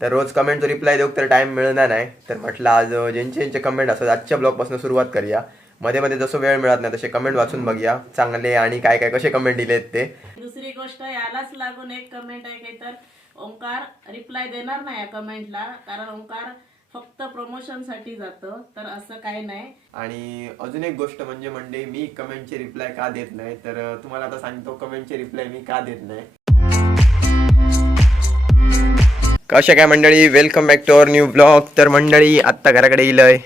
तर रोज कमेंटचा रिप्लाय देऊ तर टाइम मिळणार नाही. तर म्हटलं आज ज्यांचे ज्यांचे कमेंट असतात आजच्या ब्लॉगपासून सुरुवात करूया. मध्ये मध्ये जसं वेळ मिळत नाही तसे कमेंट वाचून बघूया. चांगले आणि काय काय कसे कमेंट दिलेत ते. दुसरी गोष्ट यालाच लागून एक कमेंट आहे काही तर ओंकार रिप्लाय देणार नाही या कमेंटला कारण ओंकार फक्त प्रमोशनसाठी जातो. तर असं काही नाही. आणि अजून एक गोष्ट म्हणजे म्हणजे मी कमेंटचे रिप्लाय का देत नाही? तर तुम्हाला आता सांगतो कमेंटचे रिप्लाय मी का देत नाही? कशा काय मंडळी? Welcome back to our new blog तर मंडळी आत्ता घराकडे येईलय.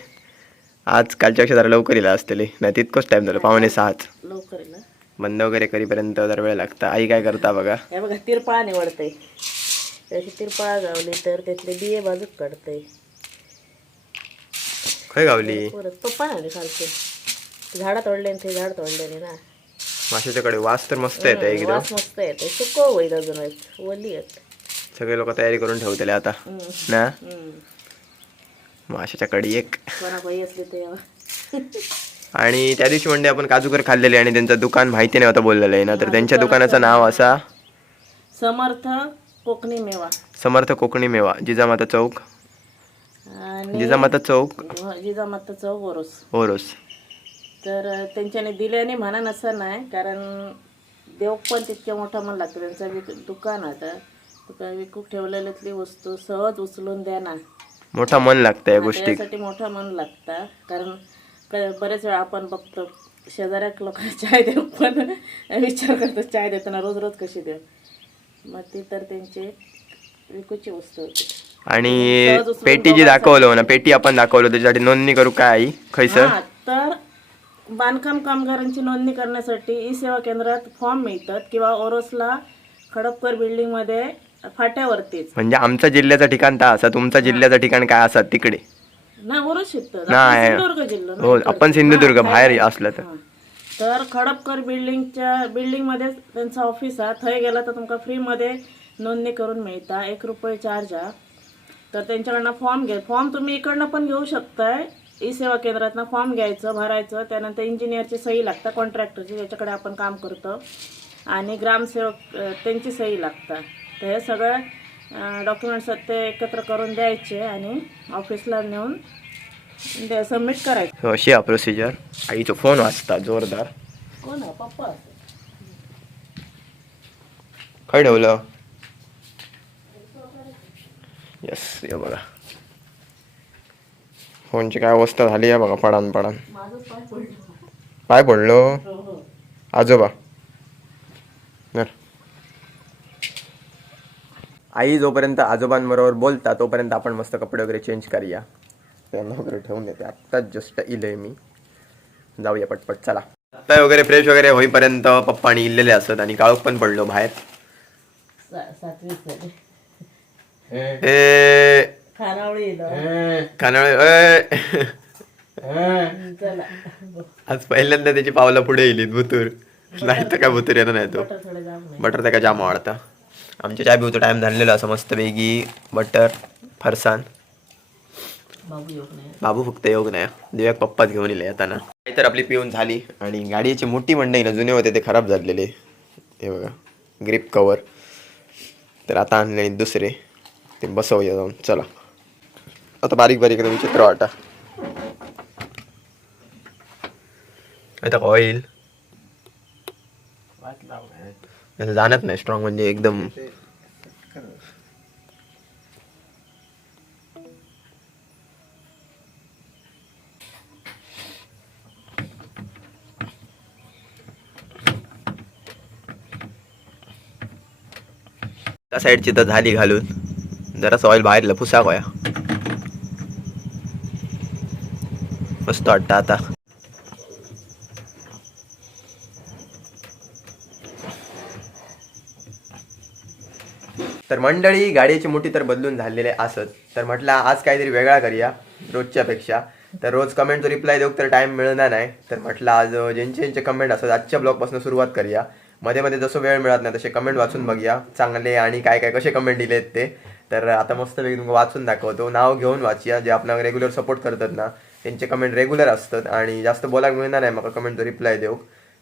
आज कालच्या जरा लवकर येईल असतले नाही तितकंच टाइम झालं. पावणे सहाच. लवकर आहे बंद वगैरे करीपर्यंत जरा वेळ लागता. आई काय करता बघा? हे बघा तिरपळा निवडतंय. त्याची तिरपळा गावली तर त्यातले बिये बाजूक काढतंय. खय गावली? परत पप्पा खालचे झाडा तोडले ते झाड तोडले ना. माशाच्याकडे वास तर मस्त येते एकदम. वास मस्त येते सुको होईल अजून आहेत, ओली आहेत. सगळे लोक तयारी करून ठेवतले आता. ना. माशाच्या कडी एक. आणि त्या दिवशी म्हणजे आपण काजूकर खाल्लेले आणि त्यांचं दुकान माहिती नाही होता बोललेलं आहे ना. तर त्यांच्या दुकानाचं नाव असा? समर्थ कोकणी मेवा. समर्थ कोकणी मेवा. जिजामाता चौक. जिजामाता चौक. जिजामाता चौक ओरोस. ओरोस. तर त्यांच्याने दिल्याने म्हणा नसं नाही कारण देव पण तितक्या मोठा मन लागतं. त्यांचं दुकान आता तुका विकूक ठेवलेल्यातली वस्तू सहज उचलून द्या ना. मोठा मन लागतं या गोष्टी त्यासाठी मोठा मन लागता. कारण क- बरेच वेळा आपण बघतो शेजाऱ्याक लोकांना चाय देऊ पण विचार करतो चाय देताना रोज रोज कशी देऊ? मग ती तर त्यांची विकूची वस्तू होती. आणि पेटी जी दाखवलं ना पेटी आपण दाखवलं त्याच्यासाठी नोंदणी करू काय आई? खैसर हा तर बांधकाम कामगारांची नोंदणी करण्यासाठी ई सेवा केंद्रात फॉर्म मिळतात किंवा ओरोसला खडपकर बिल्डिंगमध्ये फाट्यावरतीच. म्हणजे आमच्या जिल्ह्याचं ठिकाण ता असा तुमच्या जिल्ह्याचं ठिकाण काय असा तिकडे? ना नाही. सिंधुदुर्ग जिल्हा ना हो. आपण सिंधुदुर्ग हा, बाहेर असलं तर. हा. तर खडपकर बिल्डिंगच्या बिल्डिंगमध्ये त्यांचं ऑफिस आहे. थंय गेला तर तुमका फ्री मध्ये नोंदणी करून मिळता. एक रुपये चार्ज आहे. तर त्यांच्याकडनं फॉर्म घ्या फॉर्म तुम्ही इकडनं पण घेऊ शकताय. ई सेवा केंद्रातनं फॉर्म घ्यायचं भरायचं. त्यानंतर इंजिनियरची सही लागतं. कॉन्ट्रॅक्टरची ज्याच्याकडे आपण काम करतो. आणि ग्रामसेवक अं, त्यांची सही लागतं. तर हे सगळं डॉक्युमेंट्स ते एकत्र करून द्यायचे आणि ऑफिसला नेऊन सबमिट करायचं. अशी हा प्रोसिजर आईचा फोन वाजता जोरदार. कोण आहे? पप्पा खय ठेवलं? यस हे बघा. फोनची काय अवस्था झाली आहे बघा पडान पडान माझं पाय पडलं. पाय पडलो? हो हो. आजोबा. आई जोपर्यंत आजोबांबरोबर बोलता तोपर्यंत आपण मस्त कपडे वगैरे चेंज करूया. त्यांना वगैरे ठेवून देते. आत्ताच जस्ट इलंय मी. जाऊया पटपट चला. आत्ता वगैरे फ्रेश वगैरे होईपर्यंत पप्पानी इल्लेले असत आणि काळोख पण पडलो बाहेर. खानावळी आज पहिल्यांदा त्याची पावलं पुढे येईल भुतूर. नाही तर काय भुतूर येणार नाही तो. बटर बटर त्याका जाम आवडता. आमच्या चाय पिऊचा टाइम झालेला असं मस्त वेगी बटर फरसाण बाबू योग नाही? बाबू फक्त योग नाही? देव्याक पप्पाच घेऊन येले येताना. तर आपली पिऊन झाली. आणि गाडीची मोठी मंडई ना जुने होते ते खराब झालेले. हे बघा ग्रिप कवर तर आता आणले दुसरे. ते बसवूया जाऊन. चला. आता बारीक बारीक एकदम विचित्र वाटा. आता ऑइल असं जाणत नाही. स्ट्रॉंग म्हणजे एकदम. त्या साईडची तर झाली घालून. जरासं ऑइल बाहेर लपुसा गोया मस्त वाटतं आता. तर मंडळी गाडीची मोठी तर बदलून झालेले असत तर म्हटलं आज काहीतरी वेगळा करूया रोजच्यापेक्षा. तर रोज कमेंटचं रिप्लाय देऊ तर टाईम मिळणार नाही. तर म्हटलं आज ज्यांचे ज्यांचे कमेंट असतात आजच्या ब्लॉगपासून सुरुवात करूया. मध्ये मध्ये जसं वेळ मिळत नाही तसे कमेंट वाचून बघूया. चांगले आणि काय काय कसे कमेंट दिले आहेत ते. तर आता मस्तपैकी तुमका वाचून दाखवतो. नाव घेऊन वाचूया. जे आपण रेग्युलर सपोर्ट करतात ना त्यांचे कमेंट रेग्युलर असतात आणि जास्त बोलायला मिळणार नाही मला कमेंटचं रिप्लाय देऊ.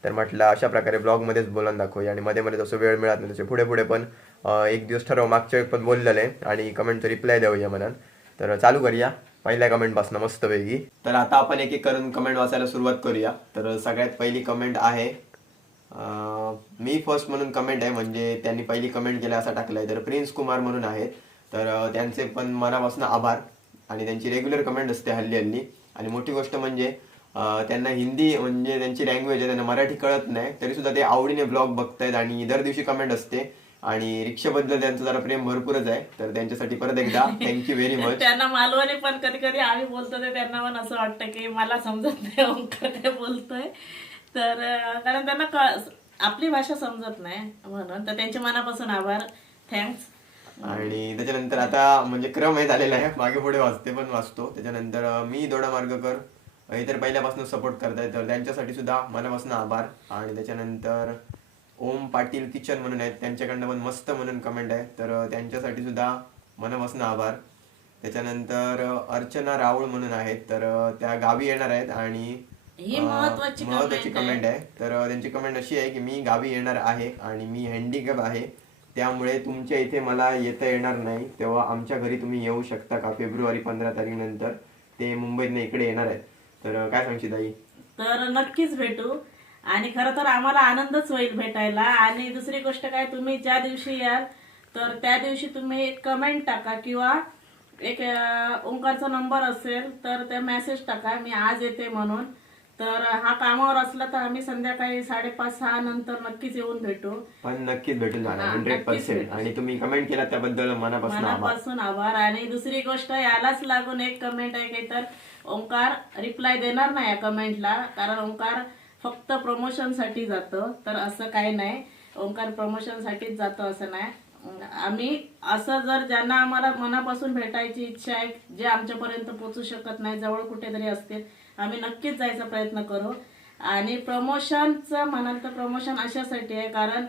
तर म्हटलं अशा प्रकारे ब्लॉगमध्येच बोलून दाखवूया. आणि मध्ये मध्ये जसं वेळ मिळत नाही तसे पुढे पुढे पण एक दिवस ठरव मागच्या वेळी पण बोललेले आणि कमेंटचं रिप्लाय देऊया म्हणून तर चालू करूया. पहिल्या कमेंटपासून मस्तपैकी तर आता आपण एक एक करून कमेंट वाचायला सुरुवात करूया. तर सगळ्यात पहिली कमेंट आहे मी फर्स्ट म्हणून कमेंट आहे म्हणजे त्यांनी पहिली कमेंट केल्या असा टाकलाय. तर प्रिन्स कुमार म्हणून आहेत तर त्यांचे पण मनापासून आभार. आणि त्यांची रेग्युलर कमेंट असते हल्ली हल्ली. आणि मोठी गोष्ट म्हणजे त्यांना हिंदी म्हणजे त्यांची लँग्वेज आहे त्यांना मराठी कळत नाही. तरी सुद्धा ते आवडीने ब्लॉग बघतायत आणि दर दिवशी कमेंट असते. आणि रिक्षेबद्दल त्यांचं जरा प्रेम भरपूरच आहे. तर त्यांच्यासाठी परत एकदा थँक्यू व्हेरी मच त्यांना मालवणी पण कधी कधी आम्ही बोलतो ते त्यांना पण असं वाटतं की मला समजत नाही ओंकार काय बोलतोय. तर कारण त्यांना आपली भाषा समजत नाही म्हणून तर त्यांच्या मनापासून आभार. थँक्स आणि त्याच्यानंतर आता म्हणजे क्रम हे झालेला आहे मागे पुढे वाचते पण वाचतो. त्याच्यानंतर मी दोडा मार्गकर हे तर पहिल्यापासून सपोर्ट करतायत तर त्यांच्यासाठी सुद्धा मनापासून आभार. आणि त्याच्यानंतर ओम पाटील किचन म्हणून आहेत. त्यांच्याकडनं पण मस्त म्हणून कमेंट आहे तर त्यांच्यासाठी सुद्धा मनापासून आभार. त्याच्यानंतर अर्चना राऊळ म्हणून आहेत. तर त्या गावी येणार आहेत आणि महत्वाची. कमेंट आहे. तर त्यांची कमेंट अशी आहे की मी गावी येणार आहे आणि मी हँडिकॅप आहे. त्यामुळे तुमच्या इथे मला येता येणार नाही. तेव्हा आमच्या घरी तुम्ही येऊ शकता का? फेब्रुवारी पंधरा तारखेनंतर ते मुंबईतनं इकडे येणार आहेत. तर काय सांगशील ताई? तर नक्कीच भेटू. आणि खरं तर आम्हाला आनंदच होईल भेटायला. आणि दुसरी गोष्ट काय तुम्ही ज्या दिवशी याल तर त्या दिवशी तुम्ही एक कमेंट टाका किंवा एक ओंकारचा नंबर असेल तर त्या मेसेज टाका. मी आज येते म्हणून. तर हा कामावर असला तर आम्ही संध्याकाळी साडेपाच सहा नंतर नक्कीच येऊन भेटू. पण नक्कीच भेटून जाणार हंड्रेड पर्सेंट. आणि तुम्ही कमेंट केला त्याबद्दल मनापासून आभार. मनापासून आभार. आणि दुसरी गोष्ट यालाच लागून एक कमेंट आहे काही तर ओंकार रिप्लाय देणार नाही या कमेंटला कारण ओंकार फक्त प्रमोशनसाठी जातं. जातो तर असं काही नाही. ओंकार प्रमोशनसाठीच जातं जातो असं नाही. आम्ही असं जर ज्यांना आम्हाला मनापासून भेटायची इच्छा आहे जे आमच्यापर्यंत पोचू शकत नाही जवळ कुठेतरी असतील आम्ही नक्कीच जायचा प्रयत्न करू. आणि प्रमोशनचं म्हणाल तर प्रमोशन अशासाठी आहे कारण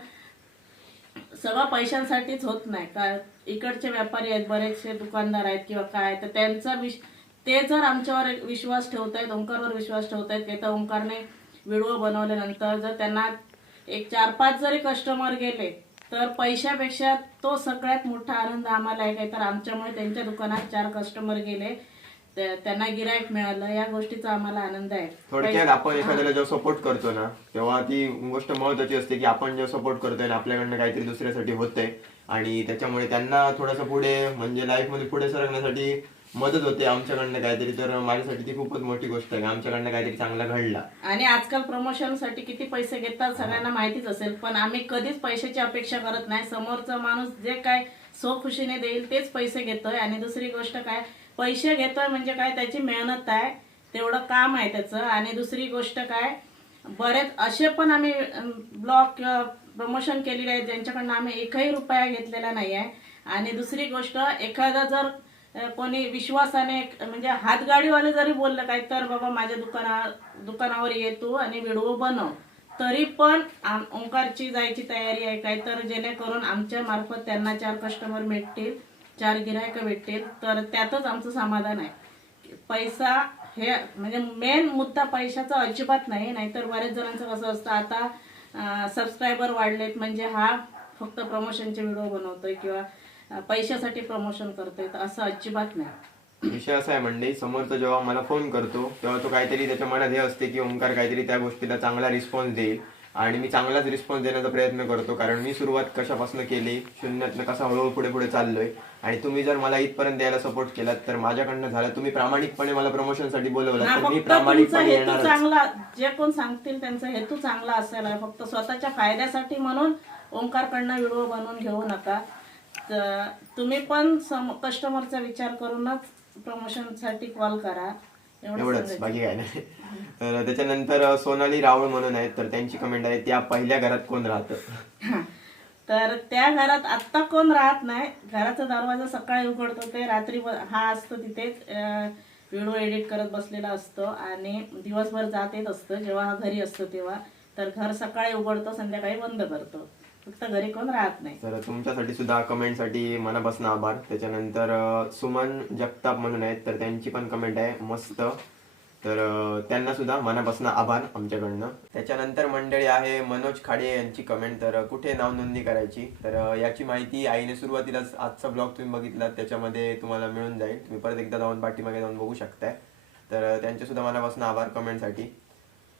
सगळं पैशांसाठीच होत नाही. का इकडचे व्यापारी आहेत बरेचसे दुकानदार आहेत किंवा काय तर त्यांचा विश ते जर आमच्यावर एक विश्वास आहेत ओंकारवर विश्वास ठेवत आहेत ते तर ओंकारने व्हिडिओ बनवल्यानंतर जर त्यांना एक चार पाच जरी कस्टमर गेले तर पैशापेक्षा तो सगळ्यात मोठा आनंद आम्हाला आहे. काय तर आमच्यामुळे त्यांच्या दुकानात चार कस्टमर गेले त्या- त्यांना गिराईक मिळालं. या गोष्टीचा आम्हाला आनंद आहे. थोडक्यात आपण एखाद्याला जेव्हा सपोर्ट करतो ना तेव्हा ती गोष्ट महत्वाची असते की आपण जेव्हा सपोर्ट करतोय आणि आपल्याकडनं काहीतरी दुसऱ्यासाठी होतंय. आणि त्याच्यामुळे त्यांना थोडंसं पुढे म्हणजे लाईफमध्ये पुढे सरकण्यासाठी मदत होते आमच्याकडनं काहीतरी. तर माझ्यासाठी ती खूपच मोठी गोष्ट आहे. आमच्याकडनं काहीतरी चांगला घडला. आणि आजकाल प्रमोशनसाठी किती पैसे घेतात सगळ्यांना माहितीच असेल पण आम्ही कधीच पैशाची अपेक्षा करत नाही. समोरचा माणूस जे काय स्वखुशीने देईल तेच पैसे घेतोय. आणि दुसरी गोष्ट काय पैसे घेतोय म्हणजे काय त्याची मेहनत आहे तेवढं काम आहे त्याचं. आणि दुसरी गोष्ट काय बरेच असे पण आम्ही ब्लॉग किंवा प्रमोशन केलेले आहेत ज्यांच्याकडनं आम्ही एकही रुपया घेतलेला नाही आहे आणि दुसरी गोष्ट एखादा जर कोणी विश्वासाने म्हणजे हातगाडीवाले जरी बोललं काय तर बाबा माझ्या दुकाना दुकानावर ये तू आणि व्हिडिओ बनव. तरी पण आम- ओंकारची जायची तयारी आहे काय तर जेणेकरून आमच्या मार्फत त्यांना चार कस्टमर भेटतील चार गिरायक भेटतील. तर त्यातच आमचं समाधान आहे. पैसा हे म्हणजे मेन मुद्दा पैशाचा अजिबात नाही नाहीतर बऱ्याच जणांचं कसं असतं आता सबस्क्रायबर वाढलेत म्हणजे हा फक्त प्रमोशनचे व्हिडिओ बनवतोय किंवा पैशासाठी प्रमोशन करतोय तर असं अजिबात नाही. विषय असा आहे म्हणजे समोरचा जेव्हा मला फोन करतो तेव्हा तो काहीतरी त्याच्या मनात हे असते की ओंकार काहीतरी त्या गोष्टीला चांगला रिस्पॉन्स देईल. आणि मी चांगलाच रिस्पॉन्स देण्याचा प्रयत्न करतो कारण मी सुरुवात कशापासून केली शून्यातनं कसा हळूहळू पुढे पुढे चाललोय. आणि तुम्ही जर मला इथपर्यंत यायला सपोर्ट केलात तर माझ्याकडनं झालं तुम्ही प्रामाणिकपणे मला प्रमोशनसाठी बोलवलं तर मी फक्त तुमचा प्रामाणिकपणे हेतू चांगला जे कोण सांगतील त्यांचा हेतू चांगला असायला फक्त स्वतःच्या फायद्यासाठी म्हणून ओंकारकडनं व्हिडिओ बनवून घेऊ नका. तर तुम्ही पण कस्टमरचा विचार करूनच प्रमोशनसाठी कॉल करा. एवढंच. बाकी काय नाही. तर त्याच्यानंतर सोनाली रावळ म्हणून आहेत तर त्यांची कमेंट आहे त्या पहिल्या घरात कोण राहतं? हा. तर त्या घरात आत्ता कोण राहत नाही. घराचा दरवाजा सकाळी उघडतो ते रात्री हा असतो तिथेच व्हिडिओ एडिट करत बसलेला असतो आणि दिवसभर जात येत असतं. जेव्हा हा घरी असतो तेव्हा. तर घर सकाळी उघडतो संध्याकाळी बंद करतो. फक्त घरी कोण राहत नाही. तर तुमच्यासाठी सुद्धा कमेंटसाठी मनापासून आभार. त्याच्यानंतर अं, सुमन जगताप म्हणून आहेत तर त्यांची पण कमेंट आहे मस्त. तर अं, त्यांना सुद्धा मनापासून आभार आमच्याकडनं. त्याच्यानंतर मंडळी आहे मनोज खाडे यांची कमेंट. तर अं, कुठे नाव नोंदणी करायची? तर अं, याची माहिती आईने सुरुवातीलाच आजचा ब्लॉग तुम्ही बघितला त्याच्यामध्ये तुम्हाला मिळून जाईल. तुम्ही परत एकदा जाऊन पाठीमागे जाऊन बघू शकताय. तर अं, त्यांचे सुद्धा मनापासून आभार कमेंटसाठी.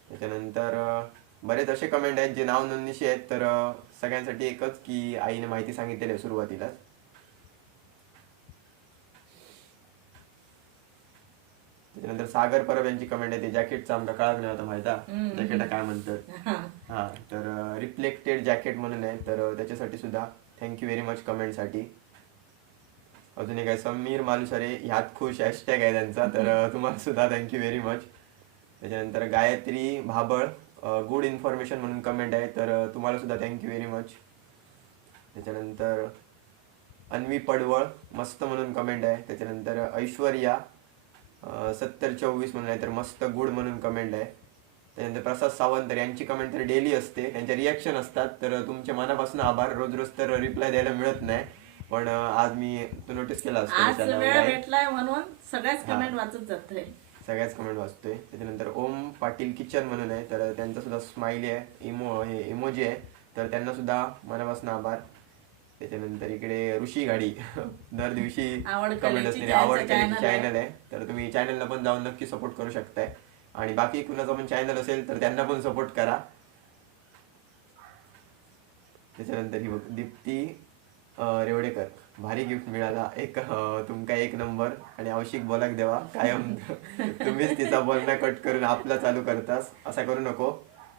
त्याच्यानंतर बरेच असे कमेंट आहेत जे नाव नोंदणीशी आहेत तर सगळ्यांसाठी एकच की आईने माहिती सांगितलेली आहे सुरुवातीलाच त्याच्यानंतर सागर परब यांची कमेंट आहे ते जॅकेटचा आमका कळत नाही आता माहिता जॅकेट काय म्हणतात? हा. तर रिफ्लेक्टेड जॅकेट म्हणून आहे. तर त्याच्यासाठी सुद्धा थँक्यू व्हेरी मच कमेंटसाठी अजून एक आहे समीर मालुसरे ह्यात खुश हॅशटॅग आहे त्यांचा. तर तुम्हाला सुद्धा थँक्यू व्हेरी मच त्याच्यानंतर गायत्री भाबळ गुड इन्फॉर्मेशन म्हणून कमेंट आहे तर तुम्हाला सुद्धा थँक्यू व्हेरी मच त्याच्यानंतर अन्वी पडवळ मस्त म्हणून कमेंट आहे. त्याच्यानंतर ऐश्वर्या सत्तर चोवीस म्हणून आहे तर मस्त गुड म्हणून कमेंट आहे. त्यानंतर प्रसाद सावंत तर यांची कमेंट तर डेली असते. त्यांच्या रिॲक्शन असतात तर तुमचे मनापासून आभार. रोज रोज तर रिप्लाय द्यायला मिळत नाही. पण आज मी तू नोटीस केला असतो भेटलाय म्हणून सगळ्याच. कमेंट वाचत जातोय. सगळ्याच कमेंट वाचतोय. त्याच्यानंतर ओम पाटील किचन म्हणून आहे. तर त्यांचा सुद्धा स्माइली आहे इमो हे इमोजी आहे. तर त्यांना सुद्धा मनापासून आभार. त्याच्यानंतर इकडे ऋषी गाडी. दर दिवशी कमेंट channel आवड. चॅनल आहे. तर तुम्ही चॅनलला पण जाऊन नक्की सपोर्ट करू शकताय. आणि बाकी कुणाचा पण चॅनल असेल तर त्यांना पण सपोर्ट करा. त्याच्यानंतर ही बघ दीप्ती रेवडेकर भारी गिफ्ट मिळाला. एक तुमका एक नंबर आणि आवश्यक बोलाक देवा कायम तुम्हीच तिचा बोलणं कट करून आपला चालू करतास. असा करू नको.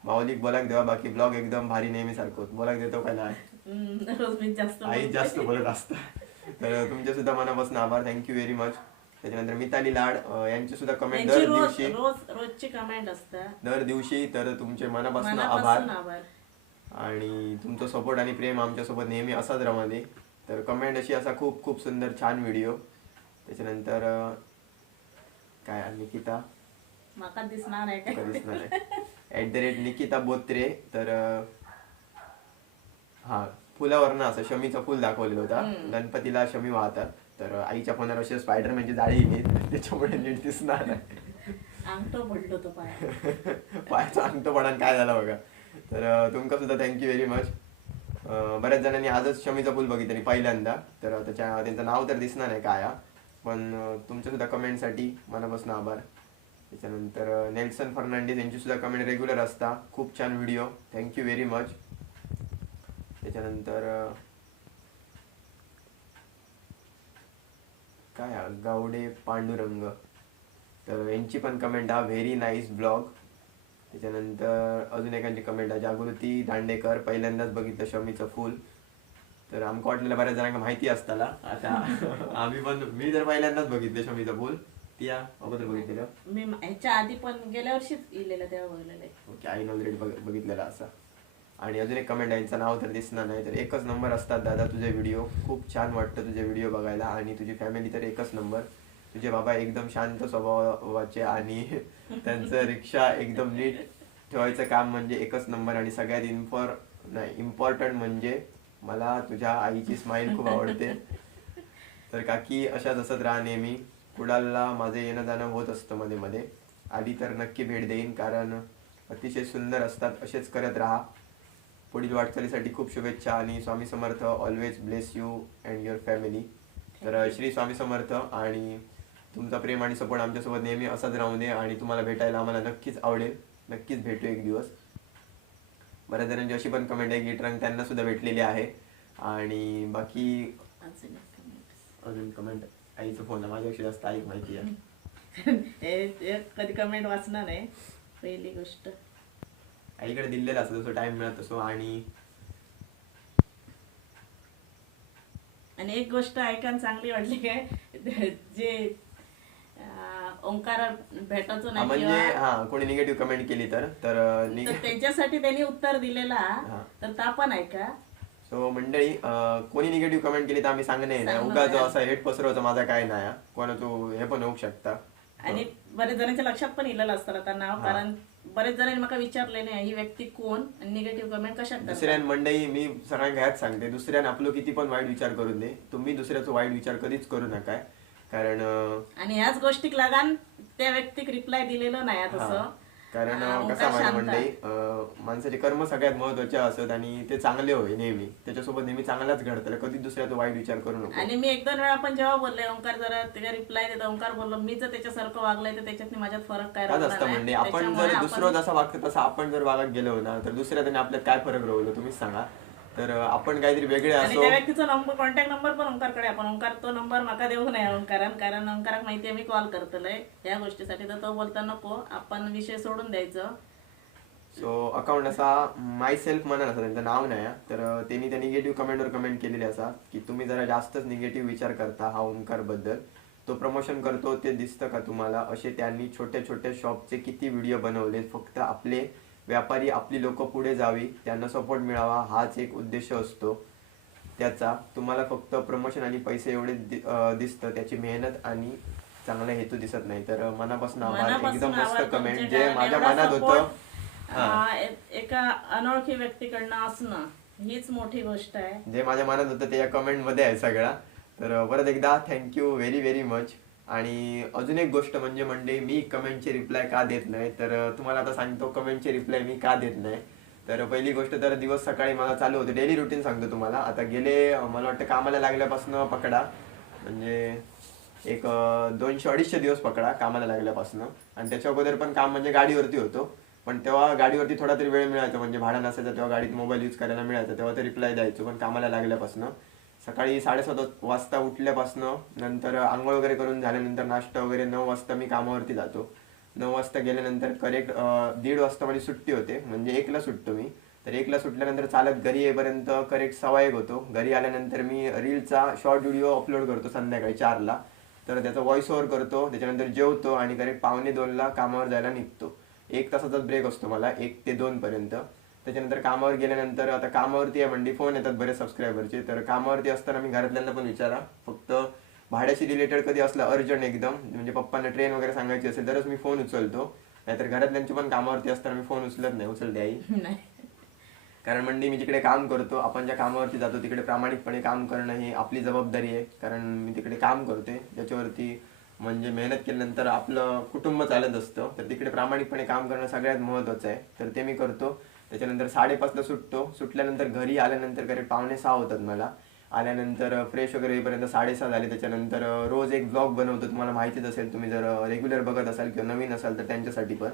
माऊलिक बोलाक देवा बाकी ब्लॉग एकदम भारी नेहमी सारखं बोलाक देतो का नाही? आई बोलते. जास्त बोलत असतं. तर तुमचे सुद्धा मनापासून आभार. थँक्यू व्हेरी मच त्याच्यानंतर मिताली लाड यांचे सुद्धा कमेंट दर दिवशी रोज रोजची कमेंट असतात. दर दिवशी तर तुमचे मनापासून आभार. आणि तुमचं सपोर्ट आणि प्रेम आमच्यासोबत नेहमी असाच रमाले तर कमेंट अशी असा खूप खूप सुंदर छान व्हिडिओ त्याच्यानंतर काय निकिता? माका दिसणार आहे. दिसणार at the rate Nikita Botre. तर हा फुलावरनं असं शमीचं फुल दाखवलेलं होता. गणपतीला शमी वाहतात. तर आईच्या फोनावर अशी स्पायडरमॅनची जाळी येईल त्याच्यामुळे नीट दिसणार नाही अंगठो पडलो तो पाय पायाचा अंतपणान काय झाला बघा. तर तुमका सुद्धा थँक्यू व्हेरी मच बऱ्याच जणांनी आजच शमीचा पूल बघितलं पहिल्यांदा. तर त्याच्या त्यांचं नाव तर दिसणार नाही काय. हा. पण तुमच्या सुद्धा कमेंटसाठी मनापासून आभार. त्याच्यानंतर नेल्सन फर्नांडिस यांची सुद्धा कमेंट रेग्युलर असता. खूप छान व्हिडिओ थँक्यू व्हेरी मच त्याच्यानंतर काय हा? गावडे पांडुरंग. तर यांची पण कमेंट हा. व्हेरी नाईस ब्लॉग त्याच्यानंतर अजून एकांची कमेंट आहे जागृती दांडेकर. पहिल्यांदाच बघितलं शमीचं फुल. तर आमका वाटलेलं बऱ्याच जणांना माहिती असताना आता आम्ही पण मी जर पहिल्यांदाच बघितलं शमीचं फुल. ती या अगोदर बघितलेलं? मी ह्याच्या आधी पण गेल्या वर्षीच इलेलं तेव्हा बघलेलं आहे. ओके आईन ऑलरेडी बघितलेला असा. आणि अजून एक कमेंट आहे यांचं नाव तर दिसणार नाही तर एकच नंबर असतात दादा तुझे व्हिडिओ खूप छान वाटतं तुझे व्हिडिओ बघायला आणि तुझी फॅमिली तर एकच नंबर तुझे बाबा एकदम शांत स्वभावाचे आणि त्यांचं रिक्षा एकदम नीट ठेवायचं काम म्हणजे एकच नंबर आणि सगळ्यात इम्पॉर नाही इम्पॉर्टंट म्हणजे मला तुझ्या आईची स्माईल खूप आवडते. तर काकी अशाच असत राहा नेहमी. कुडालला माझं येणं जाणं होत असतं मध्ये मध्ये. आधी तर नक्की भेट देईन कारण अतिशय सुंदर असतात असेच करत राहा. पुढील वाटचालीसाठी खूप शुभेच्छा आणि Swami Samarth always bless you and your family तर श्री स्वामी समर्थ आणि तुमचा प्रेम आणि सपोर्ट आमच्यासोबत नेहमी असाच राहू दे आणि तुम्हाला भेटायला आम्हाला नक्कीच आवडेल. नक्कीच भेटू एक दिवस. बऱ्याच जणांची अशी पण कमेंट आहे की ट्रंक त्यांना सुद्धा भेटलेली आहे. आणि बाकी अजून कमेंट आईचा फोन आहे माझ्यापेक्षा जास्त आईक माहिती आहे. कधी कमेंट वाचणार नाही पहिली गोष्ट. आईकडे दिलेलं असतं जसं टाइम मिळत असो आणि आणि एक गोष्ट ऐकायला चांगली वाटली काय? जे ओंकार भेटायचो हा, नाही म्हणजे किंवा हा कोणी निगेटिव्ह कमेंट केली तर तर त्यांच्यासाठी त्यांनी उत्तर दिलेला. तर ता पण ऐका सो मंडळी अं, कोणी निगेटिव्ह कमेंट केली तर आम्ही सांगणे नाही सांगणार उगा जो नाही. असा हेट पसरवचा माझा काय नाही. कोणाचं हे पण होऊ शकता आणि बरेच जणांच्या लक्षात पण इलेलं असतं आता नाव. कारण बरेच जणांनी मला विचारले नाही ही व्यक्ती कोण आणि निगेटिव्ह कमेंट कशात करतात? दुसऱ्यान मंडळी मी सगळ्यांना ह्याच सांगते दुसऱ्यान आपलं किती पण वाईट विचार करून दे तुम्ही दुसऱ्याचा वाईट विचार कधीच करू नका कारण आणि ह्याच गोष्टीक लागान त्या व्यक्तीक रिप्लाय दिलेलो नाही हा. तसं. कारण कसं माझ्या अं, माणसाचे कर्म सगळ्यात महत्त्वाचे असत आणि ते चांगले होय नेहमी. त्याच्यासोबत नेहमी चांगलाच घडतं. कधी दुसऱ्याचा वाईट विचार करू नको. आणि मी एक दोन वेळा आपण जेव्हा बोलले ओंकार जरा त्याच्या रिप्लाय देतो ओंकार बोललो मी जर त्याच्यासारखं वागलंय तर त्याच्यात माझ्यात फरक काय राहणार असतं. म्हणजे आपण जर दुसरं जसं वागतं तसं आपण जर वागत गेलो ना तर दुसऱ्या त्याने आपल्यात काय फरक राहिलो तुम्हीच सांगा. तर आपण काहीतरी वेगळे आणि असो. त्या व्यक्तीचा नंबर कॉन्टॅक्ट नंबर पण ओंकारकडे आहे. पण ओंकार तो नंबर माका देऊ नये ओंकारान. कारण ओंकाराक माहिती आहे मी कॉल करतलोय. या गोष्टीसाठी तर तो बोलता नको. आपण विषय सोडून द्यायचं. सो अकाउंट असा माय सेल्फ म्हणून असा त्यांचं नाव नाही. तर त्यांनी त्या निगेटिव्ह कमेंटवर कमेंट केलेली असा की तुम्ही जरा जास्तच निगेटिव्ह विचार करता हा ओंकारबद्दल. तो प्रमोशन करतो ते दिसतं का तुम्हाला? असे त्यांनी छोटे छोटे शॉपचे किती व्हिडिओ बनवले फक्त आपले व्यापारी आपली लोक पुढे जावी त्यांना सपोर्ट मिळावा हाच एक उद्देश असतो. त्याचा तुम्हाला फक्त प्रमोशन आणि पैसे एवढे दि- अं, दिसतं त्याची मेहनत आणि चांगला हेतू दिसत नाही. तर मनापासून आभार एकदम मस्त कमेंट जे माझ्या मनात होतं. एका अनोळखी व्यक्तीकडनं असणं हीच मोठी गोष्ट आहे. जे माझ्या मनात होतं ते या कमेंटमध्ये आहे सगळा. तर परत एकदा थँक्यू व्हेरी व्हेरी मच आणि अजून एक गोष्ट म्हणजे म्हणजे मी कमेंटचे रिप्लाय का देत नाही? तर तुम्हाला आता सांगतो कमेंटचे रिप्लाय मी का देत नाही? तर पहिली गोष्ट तर दिवस सकाळी मला चालू होते. डेली रुटीन सांगतो तुम्हाला. आता गेले मला वाटतं कामाला लागल्यापासून पकडा. म्हणजे एक दोनशे अडीचशे दिवस पकडा कामाला लागल्यापासून. आणि त्याच्या अगोदर पण काम म्हणजे गाडीवरती होतो. पण तेव्हा गाडीवरती थोडा तरी वेळ मिळायचा. म्हणजे भाडा नसायचा तेव्हा गाडीत मोबाईल यूज करायला मिळायचा तेव्हा ते रिप्लाय द्यायचो. पण कामाला लागल्यापासून. सकाळी साडेसात वाजता उठल्यापासनं नंतर आंघोळ वगैरे करून झाल्यानंतर नाश्ता वगैरे नऊ वाजता मी कामावरती जातो. नऊ वाजता गेल्यानंतर करेक्ट दीड वाजता माझी सुट्टी होते. म्हणजे एकला सुटतो मी. तर एकला सुटल्यानंतर चालत घरी येईपर्यंत करेक्ट सवा एक होतो. घरी आल्यानंतर मी रीलचा शॉर्ट व्हिडिओ अपलोड करतो संध्याकाळी चारला. तर त्याचा व्हॉइस ओव्हर करतो. त्याच्यानंतर जेवतो आणि करेक्ट पावणे दोनला कामावर जायला निघतो. एक तासाचाच ब्रेक असतो मला. एक ते दोनपर्यंत त्याच्यानंतर कामावर गेल्यानंतर आता कामावरती आहे म्हणजे फोन येतात बरेच सबस्क्रायबरचे तर कामावरती असताना मी घरातल्यांना पण विचारा. फक्त भाड्याशी रिलेटेड कधी असलं अर्जंट एकदम म्हणजे पप्पांना ट्रेन वगैरे सांगायची असेल तरच मी फोन उचलतो. नाहीतर घरातल्यांची पण कामावरती असताना मी फोन उचलत नाही उचलते आई. कारण म्हणजे मी जिकडे काम करतो आपण ज्या कामावरती जातो तिकडे प्रामाणिकपणे काम करणं ही आपली जबाबदारी आहे. कारण मी तिकडे काम करतोय ज्याच्यावरती म्हणजे मेहनत केल्यानंतर आपलं कुटुंब चालत असतं. तर तिकडे प्रामाणिकपणे काम करणं सगळ्यात महत्वाचं आहे. तर ते मी करतो. त्याच्यानंतर साडेपाचला सुटतो. सुटल्यानंतर घरी आल्यानंतर करेक्ट पावणे सहा होतात मला. आल्यानंतर फ्रेश वगैरे होईपर्यंत साडेसहा झाले. त्याच्यानंतर रोज एक ब्लॉग बनवतो. तुम्हाला माहितीच असेल तुम्ही जर रेग्युलर बघत असाल किंवा नवीन असाल तर त्यांच्यासाठी पण.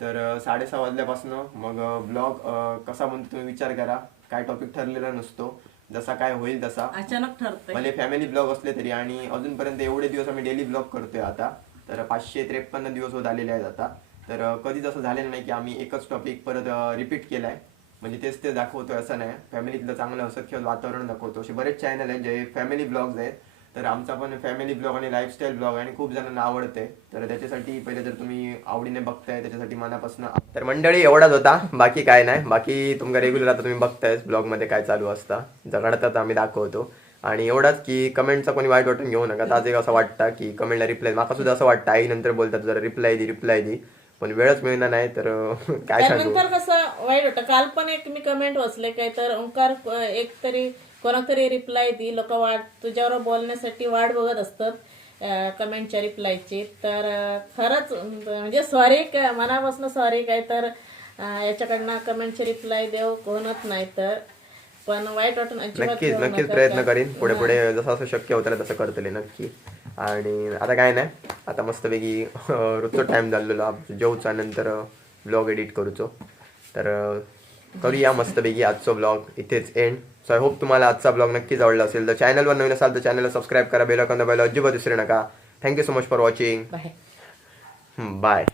तर साडेसहा वाजल्यापासून मग ब्लॉग कसा म्हणतो तुम्ही विचार करा. काय टॉपिक ठरलेला नसतो. जसा काय होईल तसा. अचानक ठरतंय. भले फॅमिली ब्लॉग असले तरी. आणि अजूनपर्यंत एवढे दिवस आम्ही डेली ब्लॉग करतोय आता. तर पाचशे त्रेपन्न दिवस होत आलेले आहेत आता. तर कधीच असं झालेलं नाही की आम्ही एकच टॉपिक परत रिपीट केलाय. म्हणजे तेच ते दाखवतो असं नाही. फॅमिलीतलं चांगलं हसत खेळत वातावरण दाखवतो. असे बरेच चॅनल आहेत जे फॅमिली ब्लॉग्स आहेत. तर आमचा पण फॅमिली ब्लॉग आणि लाईफस्टाईल ब्लॉग आणि खूप जणांना आवडते. तर त्याच्यासाठी पहिले जर तुम्ही आवडीने बघताय त्याच्यासाठी मनापासून तर मंडळी एवढाच होता. बाकी काय नाही. बाकी तुमका रेग्युलर आता तुम्ही बघतायच ब्लॉगमध्ये काय चालू असता. जगडतात आम्ही दाखवतो. आणि एवढाच की कमेंटचा कोणी वाईट वाटून घेऊ नका. आज एक असं वाटतं की कमेंटला रिप्लाय माका सुद्धा असं वाटतं. आई नंतर बोलतात जरा रिप्लाय दी रिप्लाय दी. पण वेळच मिळणार नाही तर काय सांगू? त्यानंतर कसं वाईट होतं काल पण एक मी कमेंट वाचले काय तर ओंकार अं, एक तरी कोणाक तरी रिप्लाय दी. लोक वाट तुझ्यावर बोलण्यासाठी वाट बघत असतात कमेंटच्या रिप्लायची तर अं, खरंच अं, म्हणजे सॉरी मनापासून सॉरी काय तर अं, याच्याकडनं कमेंटचे रिप्लाय देव कोणच नाही तर. पण वाईट वाटून अजिबात नक्कीच घेऊ नक्कीच नका. प्रयत्न करीन. पुढे पुढे जसं असं शक्य होतं तसं करतले नक्की. आणि आता काय नाही. आता मस्तपैकी रोजचो टाइम झालेलो. जेवचा नंतर ब्लॉग एडिट करूचो. तर करूया मस्तपैकी आजचो ब्लॉग इथेच एंड सो आय होप तुम्हाला आजचा ब्लॉग नक्कीच आवडला असेल. तर चॅनलवर नवीन असाल तर चॅनलला सबस्क्राईब करा. बेल आयकॉन दाबायला अजिबात विसरू नका. Thank you so much for watching bye